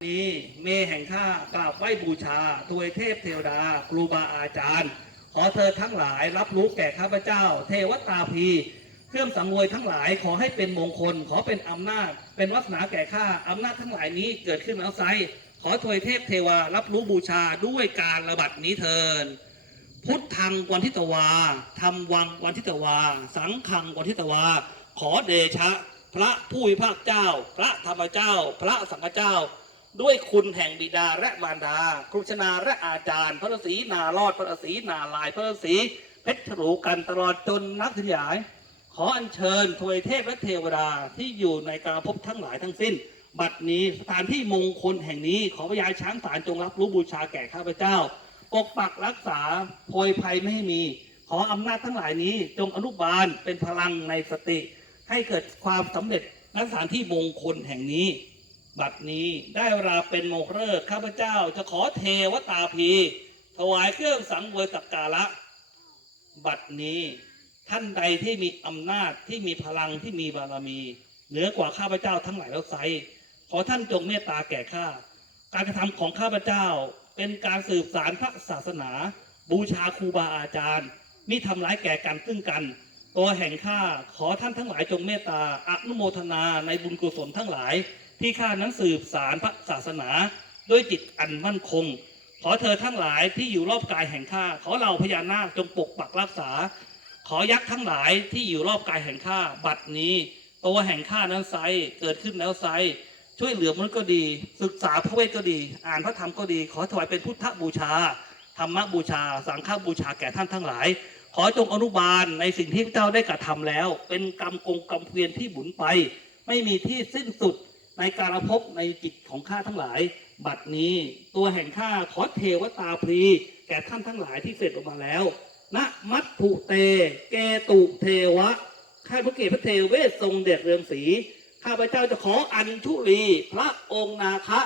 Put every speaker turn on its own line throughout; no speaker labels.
นี้เมแห่งข้ากราบไหว้บูชาทวยเทพเทวดา ครูบาอาจารย์ ขอเธอทั้งหลายรับรู้แก่ข้าพเจ้า เทวตาภีเครื่องสังเวยทั้งหลายขอให้เป็นมงคล ขอเป็นอำนาจ เป็นวัฒนาแก่ข้าอำนาจทั้งหลายนี้เกิดขึ้นแล้วไซขอทวยเทพเทวารับรู้บูชาด้วยการระบัดนี้เทินพุทธังวันทิตวาธรรมวังวันทิตวา สังฆังวันทิตวา ขอเดชะ พระผู้พิพากเจ้า พระธรรมเจ้า พระสังฆเจ้า ด้วยคุณแห่งบิดาและมารดา ครุชนาและอาจารย์ พระฤาษีนารอดพระฤาษีนาลายพระฤาษีเพชรฉลูกันตลอดจนนักขยาย ขออัญเชิญทวยเทพและเทวดาที่อยู่ในกาภพทั้งหลายทั้งสิ้น บัดนี้สถานที่มงคลแห่งนี้ขอพญาช้างศาลจงรับรู้บูชาแก่ข้าพเจ้า ปกปักรักษาโพยภัยไม่ให้มี ขออำนาจทั้งหลายนี้จงอนุบาลเป็นพลังในสติ ให้เกิดความสำเร็จณสถานที่มงคลแห่งนี้ บัดนี้ได้เวลาเป็นโมฆเลิกข้าพเจ้าจะขอเทวตาพี ถวายเครื่องสังเวยสักการะ บัดนี้ท่านใดที่มีอำนาจที่มีพลังที่มีบารมี เหนือกว่าข้าพเจ้าทั้งหลายแล้วไซขอท่านจงเมตตาแก่ข้า การกระทำของข้าพเจ้าเป็นการสืบสารพระศาสนา บูชาครูบาอาจารย์มิทำร้ายแก่กันซึ่งกัน ตัวแห่งข้าขอท่านทั้งหลายจงเมตตาอนุโมทนาในบุญกุศลทั้งหลาย ที่ข้านั้นสืบสารพระศาสนาด้วยจิตอันมั่นคง ขอเธอทั้งหลายที่อยู่รอบกายแห่งข้าขอเราพญานาคจงปกปักรักษา ขอยักษ์ทั้งหลายที่อยู่รอบกายแห่งข้าบัดนี้ตัวแห่งข้านั้นไซเกิดขึ้นแล้วไซช่วยเหลือมนุษย์ก็ดี ศึกษาพระเวทก็ดี อ่านพระธรรมก็ดี ขอถวายเป็นพุทธบูชาธรรมบูชา สังฆบูชาแก่ท่านทั้งหลาย ขอจงอนุบาลในสิ่งที่พระเจ้าได้กระทำแล้ว เป็นกรรมกงกรรมเวียนที่หมุนไป ไม่มีที่สิ้นสุด ในการพบในจิตของข้าทั้งหลาย บัดนี้ตัวแห่งข้าขอเทวตาพรี แก่ท่านทั้งหลายที่เสร็จออกมาแล้วณมัตถุเต เกตุเทวะ ข้าพระเกศพระเทเวศทรงเด็ดเรืองศรีข้าพเจ้าจะขออัญชุลี พระองค์นาคะ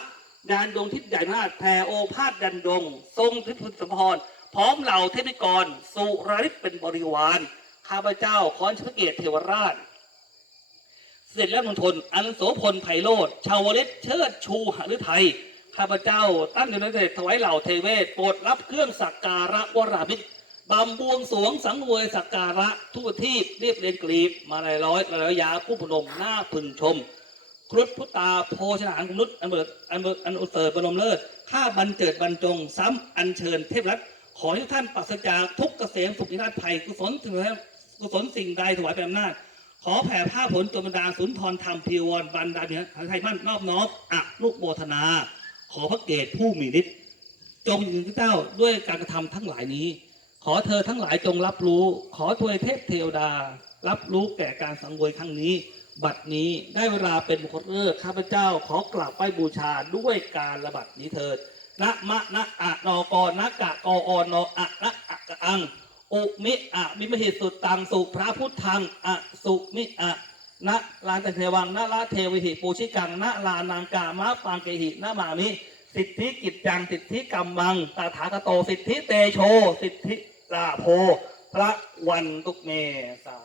ยานดวงทิศใหญ่นาถแผ่โอภาสดันดง ทรงทิพุทธสมพรพร้อมเหล่าเทพนิกร สุราริศเป็นบริวาร ข้าพเจ้าขอชพระเกศเทวราช เสด็จแล้วมณฑลอันโสพลไพโรธชาวเลศเชิดชูหฤทัยข้าพเจ้าตั้งอยู่ในเดชถวายเหล่าเทเวศโปรดรับเครื่องสักการะวรามิตรบำบวงสวงสังเวยสักการะทั่วที่เรียบเรียนกรีบมาลายร้อยลายยาผู้พนมหน้าพึงชม ครุฑพุตาโพชนานกุนุษอันเบิดอันเบิดอันอุตเสริบรมเลิศข้าบันเจิดบรรจงซ้ำอัญเชิญเทพรัตน์ขอให้ท่านปราศจากทุกเกษมสุขนิราชภัยกุศลถึงกุศลสิ่งใดถวายเป็นอำนาจ ขอแผ่ผ้าผลตัวบรรดาสุนทรธรรมพีวรบันดาเนี่ยไทยมั่นนอบน้อมอะลูกโมทนา ขอพระเกศผู้มีฤทธิ์จงอยู่ที่เจ้าด้วยการกระทำทั้งหลายนี้ ขอเธอทั้งหลายจงรับรู้ ขอทวยเทพเทวดา รับรู้แก่การสังเวยครั้งนี้ บัดนี้ได้เวลาเป็นมงคลเลิกข้าพเจ้าขอกราบไหว้บูชาด้วยการระบัดนี้เถิดนะมะนะอะนอกอนะกะกออนออะนะอะกะอัง อุมิอะมิมหิสุตังสุพระพุทธังอะสุมิอะนะลานเทวังนะลาเทวิหิปูชิกังนะลานังกามะปังเกหินะมามิสิทธิกิจจังสิทธิกรรมังตถาคโตสิทธิเตโช สิทธิลาโพ พระวันตุกเมสา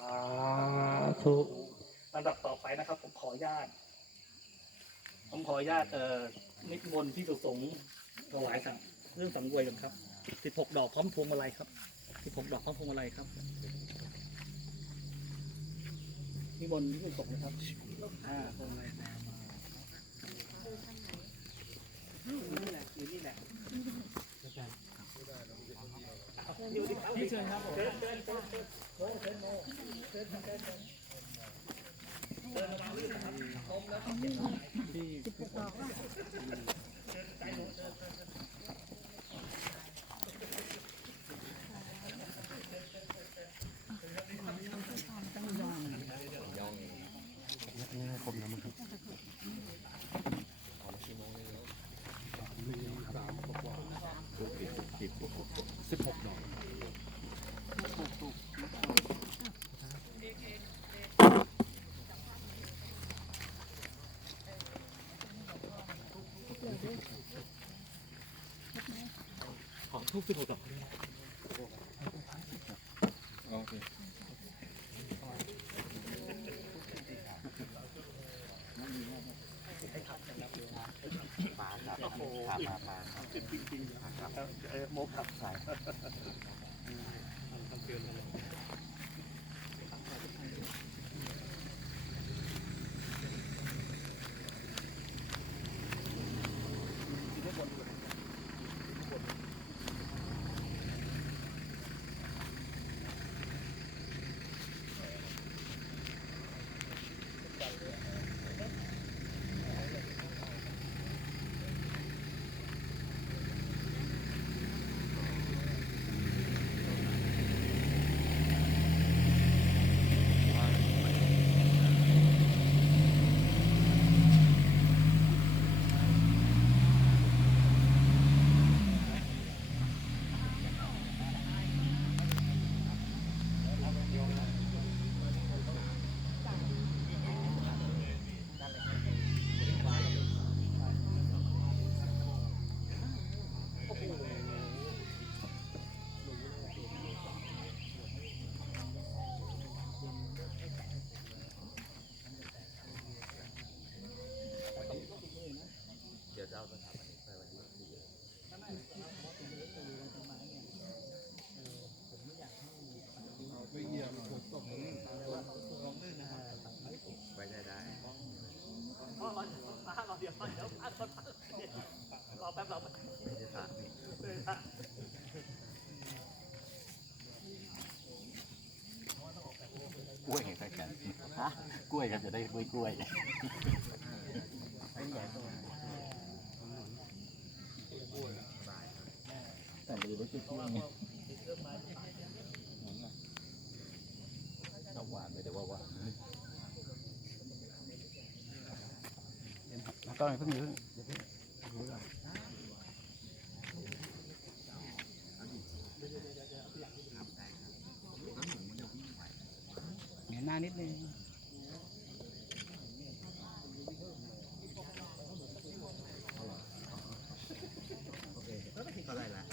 ธุลำดับต่อไปนะครับ ผมขออนุญาตผมขออนุญาตเอ่อนิมนต์ที่สุสงฆ์ถวายสังเรื่องสังเวยกันครับสิบหกดอกพร้อมพวงมาลัยครับ สิบหกดอกพร้อพวงมาลัยครับนิมนต์ที่สุสงฆ์นะครับอ่าพวงมาลัยมานี่แหละอยู่นี่แหละพี่เชิญครับผมเชิญเชิญเชิญเชิญโมเชิญโมเชิญเชิญเชิญเชิญระวังลื่นะครับล้มแล้วก็เจ็บที่ของทุกสิบหกดอก
โอเค
ให้ขับนะครับ
มาจริง
จริงครับเออโมขับ
ใช่เดี๋ยวจะเอาสถาปนิกไปวันที่สี่ไว้ได้ได้
รอรอรอเดี๋ยวรอเดี๋ยวรอแป๊บรอแป๊บ
ไม่ได้ถามนี่กล้วยใกล้กันฮะก ล้วยกันจะได้กล้วยกล้วยแต่งไปดูว่าจะกล้วยไงชอบหวานไม่แต่ว่าหวาน
ต้องเพิ่งยื้อหน้านิดนึง
ก็ได้ละ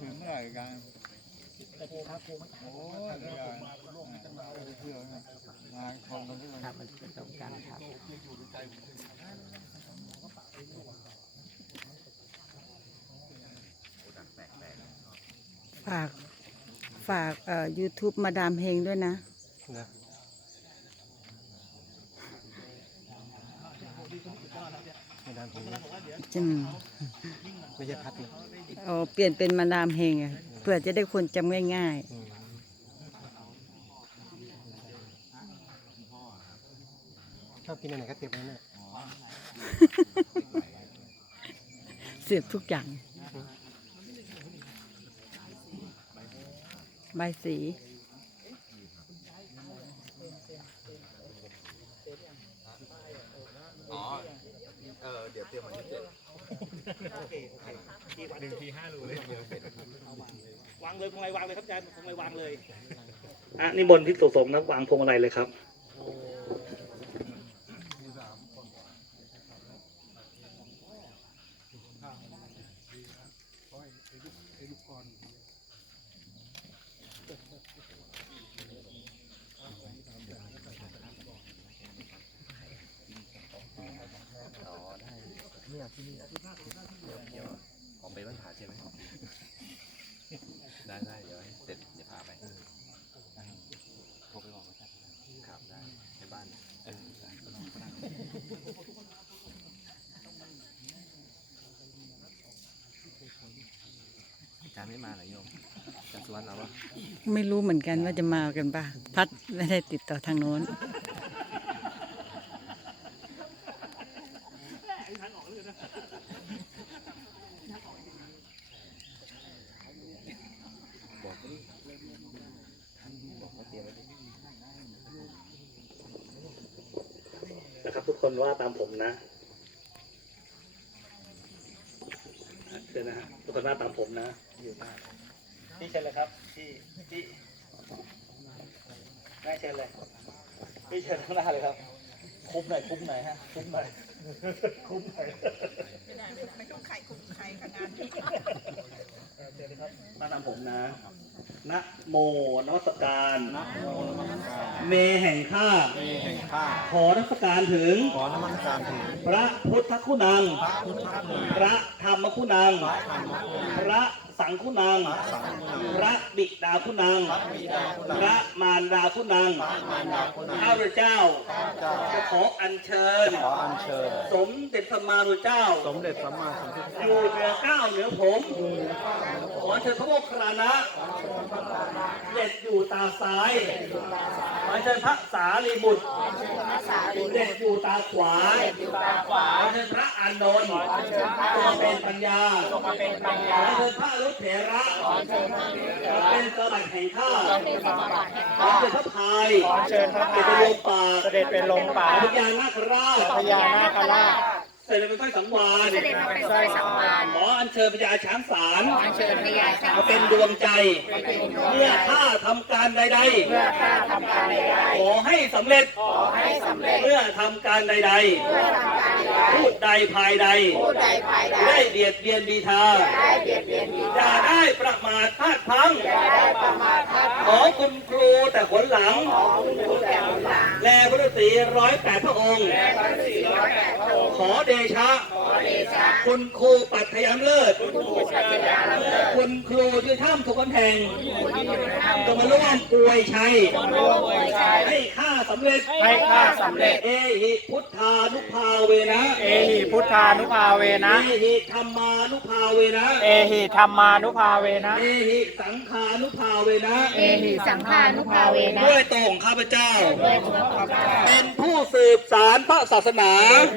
ถึงเมื่อไหร่กัน โอ้ยเดียวเพื่องานคนมันครับมันเป็นต้องการครับ
ฝากฝากเอ่อ YouTube มาดามเฮงด้วยนะ
ไม่ได้ผม
อืม
ไม่ใช่พัดนะ
เอาเปลี่ยนเป็นมาดามเฮงอะเพื่อจะได้คนจำง่าย
ชอบกินอะไรก็เก็บไว้เนี่ย
ๆเสียบทุกอย่าง ใบสี
อ๋อ เออ เดี๋ยวเตรียมวันที่เจ็ด ที
หนึ่งทีห้ารูเลยวางเลยพวงไรวางเลยครับอาจารย์พวงไรวางเลยอะนี่บนที่สุสงฆ์นะวางพวงอะไรเลยครับ
อ๋อ ได้เนี่ยที่นี่เดี๋ยวเดี๋ยวออกไปบ้านผาใช่ไหมได้ได้เดี๋ยวให้เสร็จเดี๋ยวพาไปโทรไปบอกเขาจัดครับได้ในบ้านเออได้อาจารย์ไม่มาเหรอโยมอาจารย์สุวรรณเราปะ
ไม่รู้เหมือนกันว่าจะมากันป่ะ พัดไม่ได้ติดต่อทางโน้น
บอกดิบอกเขาเตรียมไว้ดิ
นะครับทุกคนว่าตามผมนะเดี๋ยวนะฮะทุกคนว่าตามผมนะพี่เชิญเลยครับพี่พี่ได้เชิญเลยพี่เชิญข้างหน้าเลยครับ คุ้มหน่อยคุ้มหน่อยฮะคุ้มหน่อยคุ้มหน่อย
ไม่ได้ไม่ได้ไม่ต้องใครคุมใครค่ะงานนี้
เชิญเลยนะครับมาตามผมนะนะโมนมัสการ
นะโมนมัสการ
เมแห่งข้า
เมแห่งข้า
ขอนมัสการถึง
ขอนมัสการถึง
พระพุทธคุณัง
พระพุทธคุณ
พระธรรมคุณัง
พระ ธรรมคุณ
พระสังคุณัง
พระสังฆคุณ
พระบิดาคุณัง
พระบิดาคุณ
พระมารดาคุณัง
พระมารดาคุณ
ข้าพเจ้า
เจ้า
จะขออัญเชิญ
ขออัญเชิญ
สมเด็จสมมารุเจ้า
สมเด็จพระมหาสัมพุทธ
อ
เจ้า
ยู่เหนือเก้าวเหนือผม ขอเชิญพระโมคคัลลานะเด็ดอยู่ตาซ้าย ขอเชิญพระสารีบุตรเด็ดอยู่ตาขวาขอเชิญพระอานนท์ตัวเป็นปัญญาขอเชิญพระรุเถระเป็นสมบัติแห่งข้าขอเชิญพระพาย
เชิญพระ
เด็ด
พา
เป็น
ย
ลมปาก
เสด็จเป็นลมป่า
พญานาคราช
พญานาคราช
เสด็จเป็นต้อยสังวาน
เสด็จมาเป็นสร้อยสังวาน
ขออัญเชิญพญาช้างสาร
อัญเชิญพญาช้าง
มาเป็นดวงใจ เมื่อข้าทำการใด
เพื่อข้าทำการใด
ๆขอให้สำเร็จ
ๆขอให้สำเร็จ
เมื่อทำการใด
เพื่อทำการใด
ๆพูดใดภายใด
ๆผู้ใดภายใด
ได้เบียดเบียนบีทา
ได้เบียดเบียนมี
อย่าได้ประมาทพลาดพลั้ง
ได้ประมาทพลาด
ขอคุณครูแต่ขนหลัง
ผู้แต่หนหลัง
แลพระศรีร้อยแปดพระองค์
พระสี่ร้อยแปดพระองค์
ขอเดชะ
ขอเดชะ
คุณครูปัทยามเลิศ
ผู้ชัยยาลำเลิศ
คุณครูที่ถ้ำทุกคนแห่ง
ผู้ที่อยู่ในถ้ำ
จะมาร่วมอวยชัย
ร่วมอวยชัย
ให้ข้าสำเร็จ
ให้ข้าสำเร็จ
เอหิพุทธานุภาเวนะ
เอหิพุทธานุภาเวนะ
เอหิธรรมานุภาเวนะ
เอหิธรรมานุภาเวนะ
เอหิสังฆานุภาเวนะ
เอหิสังฆานุภาเวนะ
ด้วยตัวของข้าพเจ้า
ด้วยตัวของข้า
เป็นผู้สืบสารพระศาสนา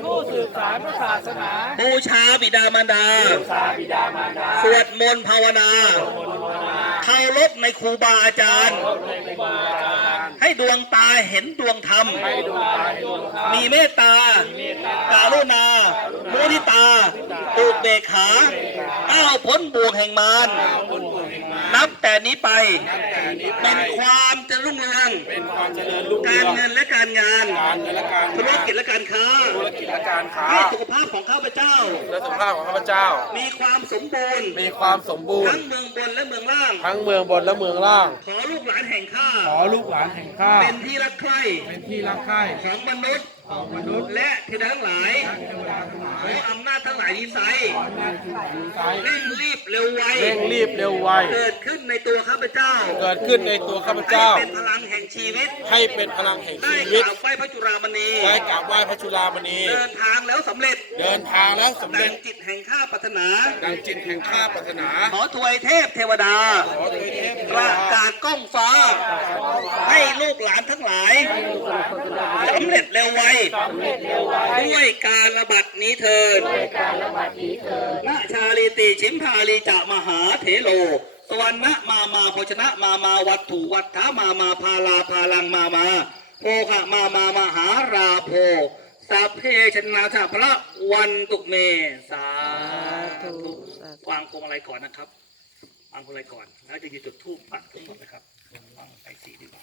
ผู้สืบสารพระศาสนา
บูชาบิดามารดา
สาบิดามารดา
สวดมนต์ภาวนา เคารพในครูบาอาจารย์ ให้ดวงตาเห็นดวงธรรม มีเมตตา การุณามุทิตาอุเบกขาก้าวพ้นบ่วงแห่งมารนับแต่นี้ไป เป็นความเจะรุ่งเรือง
เป็นความเจริญรุ่ง
การ
เรือง
เงินและการงาน
การเงินและการ
ธุรกิจและการค้า
ธุรกิจและการค้า
ให้สุขภาพของข้าพเจ้า
และสุขภาพของข้าพเจ้า
มีความสมบูรณ์
มีความสมบูร
ทั้
ณ์
งเมืองบนและเมืองล่าง
ทั้งเมืองบนและเมืองล่าง
ขอลูกหลานแห่งข้า
ขอลูกหลานแห่งข้า
เป็นที่รักใคร่
เป็นที่รักใคร่
ของมนุษย์และเทวดาทั้งหลายขออำนาจทั้งหลายนี้ใสเร่งรีบเร็วไว
เร่งรีบเร็วไว
เกิด ขึ้นในตัวข้าพเจ้า
เกิดขึ้นในตัวข้าพ
ให้
เจ้า
เป็นพลังแห่งชีวิต
ให้เป็นพลังแห่ง
ได้
ชี
ก
วิต
ราบไหว้พระจุฬามณี
ได้กราบไหว้พระจุลามณี
เดินทางแล้วสำเร็จ
เดินทางแล้วสำ
ดั
เร็
ง
จ
จิตแห่งข้าปรารถนา
ดังจิตแห่งข้าปรารถนา
ขอถวยเทพเทวดา
ขอโดยเทพ
ประกาศก้องฟ้า ให้ลูกหลานทั้งหลายสำเร็จเร็วไวด้วยการระบัดนี้เถิดนาชาลีติชิมพาลีจะมหาเถโล สวรรณะมามาโภชนะมามาวัตถุวัฏฐามามาพาลาพาลังมามาโภคะมามามหาราโพสัพเพชนะชาพระวันตุเม สาธุวางพวงอะไรก่อนนะครับวางพวงอะไรก่อน แล้วจะหยิบจุดทูปปักทุกคนนะครับวางไปสีดีกว่า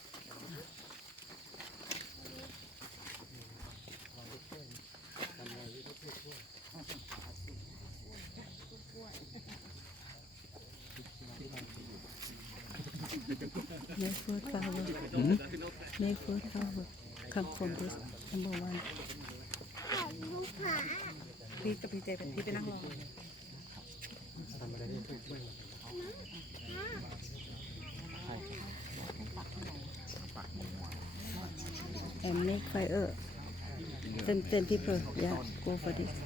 May food flower. May food flower. Come from this number one.
พี่กับพี่เจเป็นพี่ไปนั่งรอ
And make fire. Ten ten people. Yeah, go for this.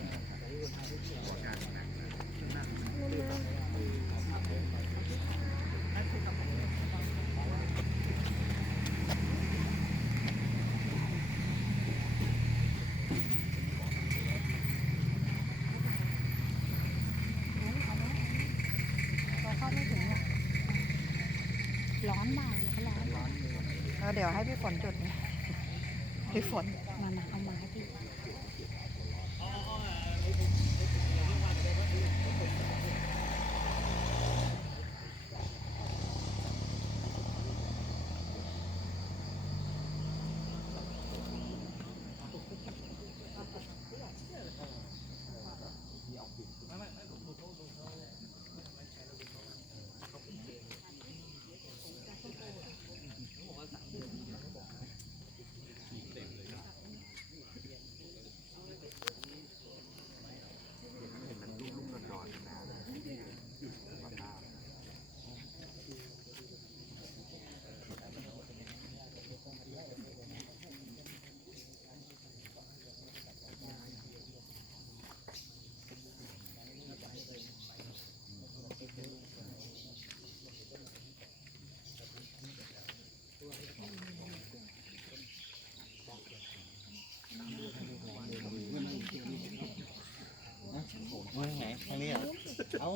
เดี๋ยว
ให้พี่ฝนจุดนะพี่ฝน
มามาเอามาให้พี่
ว่าไงทางนี้อะเอ้า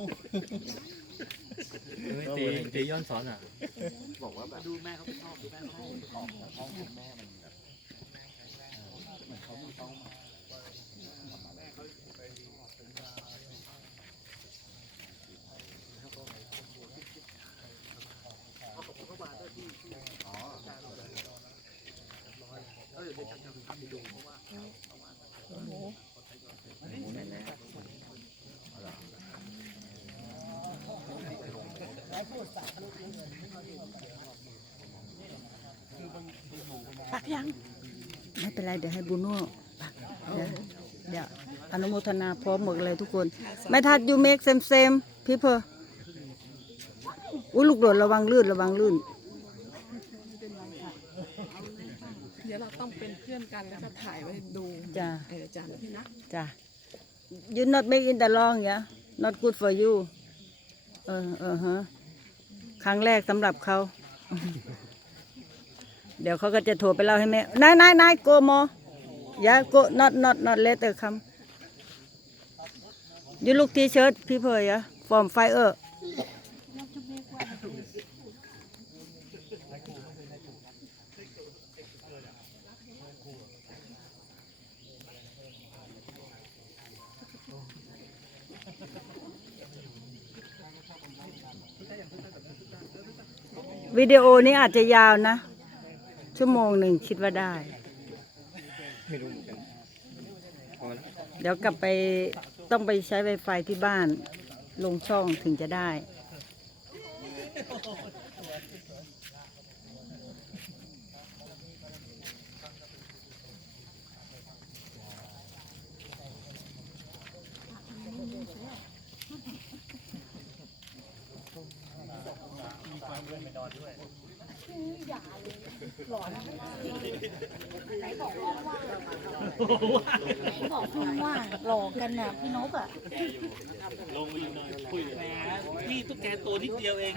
ตีตีย้อนสอนอะ
บอกว่าแบบดูแม่เขาชอบดูแม่เขาชอบห้องแม่มัน
ปักยัง
ไม่เป็นไร เดี๋ยวให้บูโน่ปักเดี๋ยวเดี๋ยวอนุโมทนาพร้อมหมดเลยทุกคน ไม่ทัดยูเมกเซมเซมพี่เพออุ้ยลูกโดดระวังลื่นระวังลื่น
เดี๋ยวเราต้องเป็นเพื่อนกันแล้วก็ถ่ายไว้ดู
จ้า
เออจานพี่นะ
จ้ะ you not make in the long ย yeah? not good for you เออเออฮะ ครั้งแรกสำหรับเขา เดี๋ยวเขาก็จะโทรไปเล่าให้แม่ นายนายนายโกโมยาโก not not not later come you look t-shirt people yeah from fire วิดีโอนี้อาจจะยาวนะ ชั่วโมงหนึ่งคิดว่าได้
ไม่รู้เหมือนกันพอแล้ว
เดี๋ยวกลับไปต้องไปใช้ไวไฟที่บ้าน ลงช่องถึงจะได้
บอกคุณว่าหลอกกันน่ะพี่นกอะ
แหมพี่ตุ๊กแกตัวนิดเดียวเอง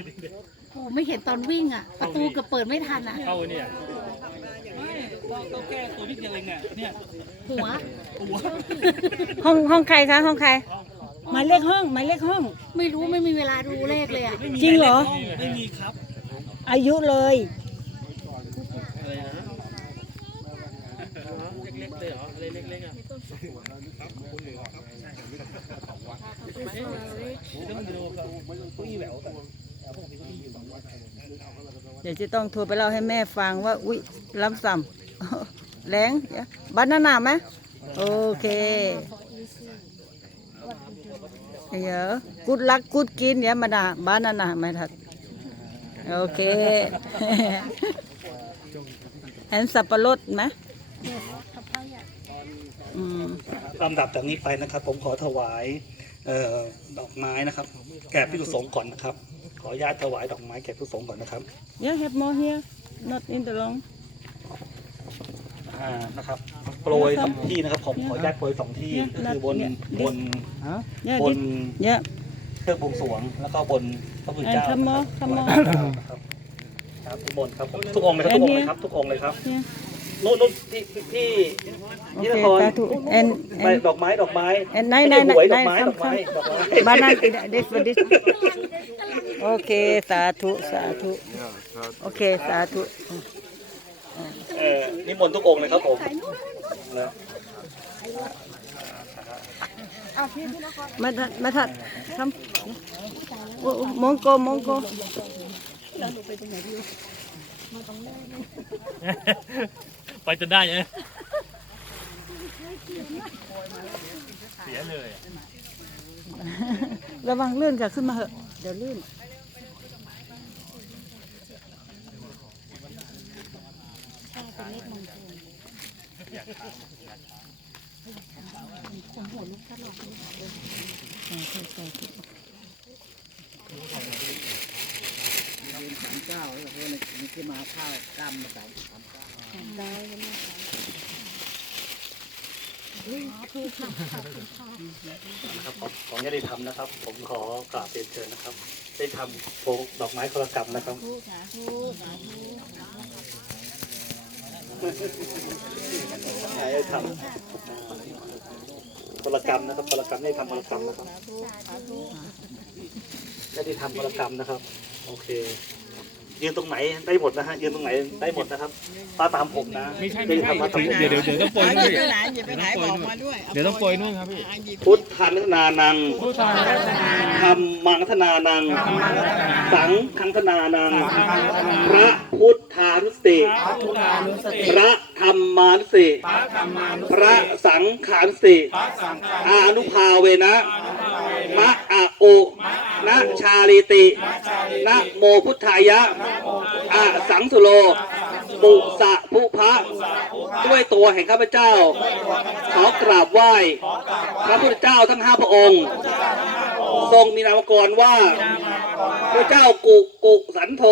โอ้ไม่เห็นตอนวิ่งอะ ประตูเกับเปิดไม่ทันอะ
เข้าเนี่ย
ไม่ตุ๊กแกตัวนิดเดียวเองอะเนี่ย
หัว
ห้องห้องใครคะห้องใคร หมายเลขห้องหมายเลขห้อง
ไม่รู้ไม่มีเวลาดูเลขเลยอะ
ไม่มี
จริงเหรอ
ไม่มีครับ
อายุเลย
เล็กๆเลยเหรออะไรเล็กๆอะ
เดี๋ยวจะต้องโทรไปเล่าให้แม่ฟังว่า อุ๊ยล้ำซ้ำแรงบานาน่าไหมโอเคเดี๋ยวกุดลักกุดกินเดี๋ยวมาดาบานาน่าไหมทัดโอเคแอนสับปะรดไหม อืม
ลำดับจากนี้ไปนะครับ ผมขอถวายเอ่อดอกไม้นะครับ แก่พิสุสงฆ์ก่อนนะครับ ขออนุญาตถวายดอกไม้แก่พิสุสงฆ์ก่อนนะครับ
Yeah, have more here. Not in the long.
อ่านะครับโปรยสองที่นะครับผมขออนุญาตโปรยสองที่ก็คือบนบน
Yeah,
บน
this. Yeah.
เครื่องบวงสรวงแล้วก็บนพระพุทธ
And
เจ้า
come more, come more.
นะครับครับทุกบนครับผมทุกองค์เลยครับทุกองค์เลยครับทุกองค์เลยครับ
Yeah.
นู่นนู่นที่ที่
โอ
ที่
เคน
คร
สาธุแอนแอ
ไป
น
ดอกไม้ดอกไม้
แอนไหนไหน
ม่ใช่หวย
ไห
ด
น
อกไม้
ไหน
ดอกไม้
คำ
ดอกไม้
บ้านนั้น this for this โอเคสาธุสาธุโอเคสาธุ
เออนิมนต์ทุกองค์เลยครับผมนะ
ไม่ทันไม่ทันทำโอ้โอ้มองโกมองโก
ไปจนได้ไงเสียเลยอะ
ระวังลื่นค่ะขึ้นมาเหอะ เดี๋ยวลื่น
นะครับของของญาติธรรมนะครับ ผมขอกราบเรียนเชิญนะครับ ได้ทำโพดอกไม้คนละกรรมนะครับใช่ได้ทำคนละกรรมนะครับคนละกรรมได้ทำคนละกรรมนะครับญาติธรรมคนละกรรมนะครับ โอเค ยืนตรงไหนได้หมดนะฮะยืนตรงไหนได้หมดนะครับป้าตามผมนะไม่ใช่ไม่ใช่
เดี๋ยวเดี๋ยวเดี๋ยวต้องโปรยนู่น
ไปไหนอย่าไปไหนบอกมาด้วย
เดี๋ยวต้องโปรยนู่นครับพี่
พุทธันนานังธรรมังธนานัง สังคังธนานัง พระพุทธานุสติ พระธรรมานุสติ พระสังขานุสติอานุภาเวนะ มะอะโอนะชาลิติ นะโมพุทธายะ อะสังสุโล ปุสะภุพะ ด้วยตัวแห่งข้าพเจ้า ขอกราบไหว้ พระพุทธเจ้าทั้งห้าพระองค์ ทรงมีนามกรว่า พระเจ้ากุกุสันโธ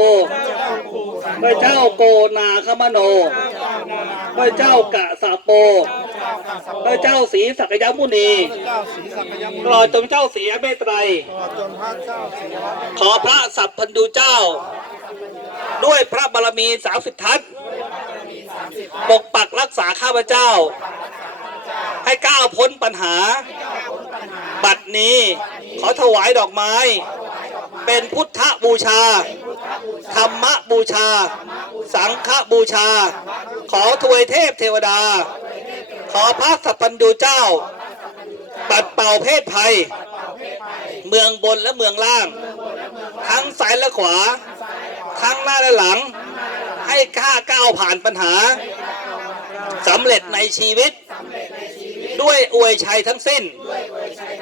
พระเจ้าโกนาคมโน พระเจ้ากะสะโป พระเจ้าศรีสักยมุนีกรอจงเจ้าศรีอเมตไตร ขอพระสัพพันธุเจ้า ด้วยพระบารมีสามสิบทัศน์ปกปักรักษาข้าพเจ้า ให้ก้าวพ้นปัญหา บัดนี้ขอถวายดอกไม้ เป็นพุทธบูชา ธรรมบูชา สังฆบูชา ขอทวยเทพเทวดา ขอพระสัพพันธุเจ้า ปัดเป่าเพศภัย เมืองบนและเมืองล่าง ทั้งซ้ายและขวา ทั้งหน้าและหลัง ให้ข้าก้าวผ่านปัญหาสำเร็จในชีวิต ด้วยอวยชัยทั้งสิ้น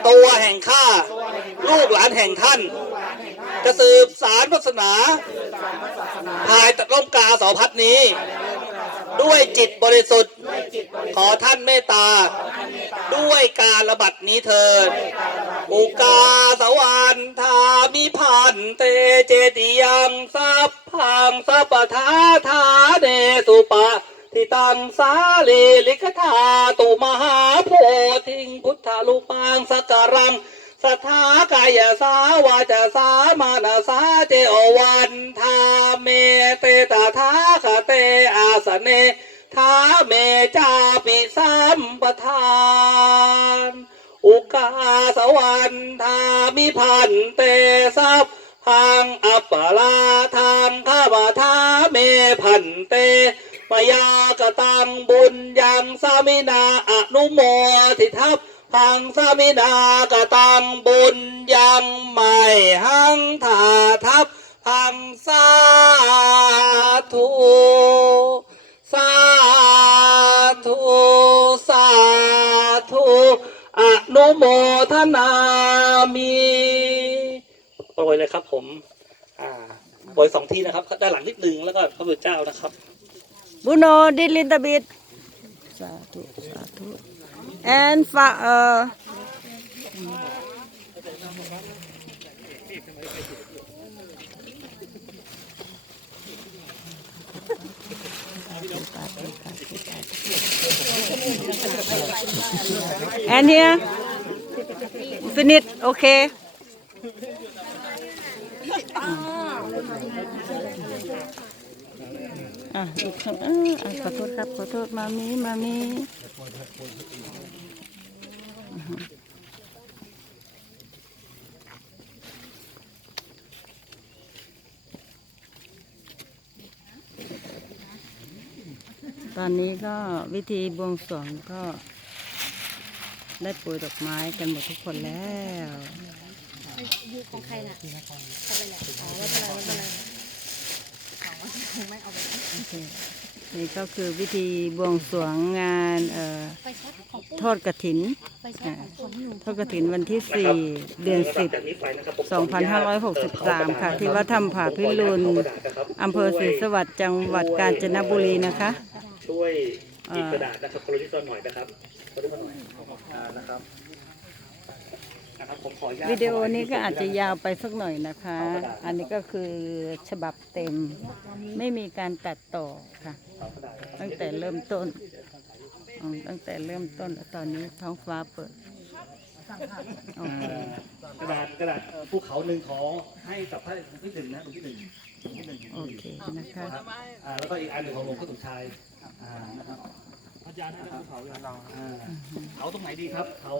ตัวแห่งข้า ลูกหลานแห่งท่าน จะสืบสารศาสนา ภายใตร่มกาสาวพัดนี้ ด้วยจิตบริสุทธิ์ ขอท่านเมตตา ด้วยการระบัดนี้เถิดอุกาสวรรธามิพันเตเจติยังสัพพังสัพพทาธาเนสุปะ ทิตังสาลีลิกธาตุมหาโพธิงพุทธาลุปังสการังสัทธากายสาวาจาสามานาสาเจโอวันทาเมเตตาทาคเตอาสเนทาเมจาปิสัมปทาน อุกาสวรรธามิพันเตสัพพังอัปปาลาทางข้าบาทาเมพันเต มายากตังบุญยังสามินาอนุโมทิทัพพังสามินากตังบุญยังไม่หังถาทัพพังสาธุสาธุสาธุอนุโมทนามีโปรยเลยครับผมอ่าโปรยสองที่นะครับ ด้านหลังนิดนึงแล้วก็พระพุทธเจ้านะครับ
บุโนดิลินตาบิดสาธุสาธุ and ฝากเอ่อ and here finish okay อะอีกคนเอออะขอโทษครับ ขอโทษมามีมามีตอนนี้ก็วิธีบวงสรวงก็ได้โปรยดอกไม้กันหมดทุกคนแล้ว
ยูของใครน่ะเอาไปแล้วอ๋อไม่เป็นไรไม่เป็นไร
โอเคนี่ก็คือวิธีบวงสรวงงานเอ่อ
ไปเช็คของปุ้ม
ทอดกระถิน
ไปเช็คของหนู
ทอดกระถินวันที่ 4 เดือน
จากนี้ไปนะครับผมขออนุญาต
2563 ค่ะ ที่วัดธรรมผาพิรุณ
ขอกระดาษนะครับ
10อำเภอศรีสวัสดิ์จังหวัดกาญจนบุรีนะคะ
ช่วยหยิบกระดาษนะครับคนละนิดคนละหน่อยนะครับคนละนิดคนละหน่อยอ่านะครับ นะครับผมขออนุญาต
วิดีโอนี้ก็อาจจะยาวไปสักหน่อยนะคะ อันนี้ก็คือฉบับเต็ม ไม่มีการตัดต่อค่ะ
เอากระดาษนะครับ
ตั้งแต่เริ่มต้นอืมตั้งแต่เริ่มต้นแล้วตอนนี้ท้องฟ้าเปิดโอเค
กระดาษกระดาษเอ่อภูเขาหนึ่งขอให้กับพระหลวงพี่หนึ่งนะหลวงพี่หนึ่งหลวงพี่หนึ่ง
โอเคนะคะ
นะครับอ่าแล้วก็อีกอันหนึ่งของหลวงพ่อสมชายอ่านะครับอาจารย์ให้ภูเขาเราอ่าเขาตรงไหนดีครับเขา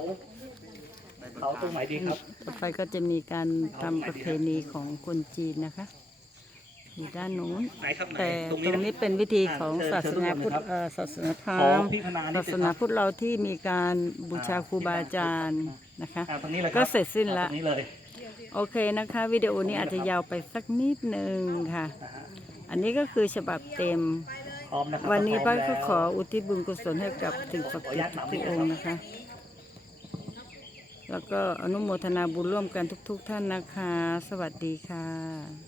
เขาตรงไหนดีครับ
ต่อไปก็จะมีการทำประเพณีของคนจีนนะคะอยู่ด้านนู้น
ไหนครับไหน
แต่
ตรง
ตรง
นี้
นี้เป็นวิธีของศาสนาพุทธเอ่อศาสนาพราหมณ์
พี่ธนา
ศาสนาพุทธเราที่มีการบูชาครูบาอาจารย์นะคะ
อ่าตรงนี้เลยคบ
ก็เสร็จสิ้นละ
ตรงนี้เลย
โอเคนะคะวิดีโอนี้อาจจะยาวไปสักนิดหนึ่งค่ะ อันนี้ก็คือฉบับเต็ม
พร้อมนะครับ
วันนี้
พร้
ป้า
อม
ก็
แล้ว
ขออุทิศบุญกุศลให้กับสิ่งศักดิ์สิทธิ์ทุกองค์นะคะ แล้วก็อนุโมทนาบุญร่วมกันทุก ๆ ท่านนะคะ สวัสดีค่ะ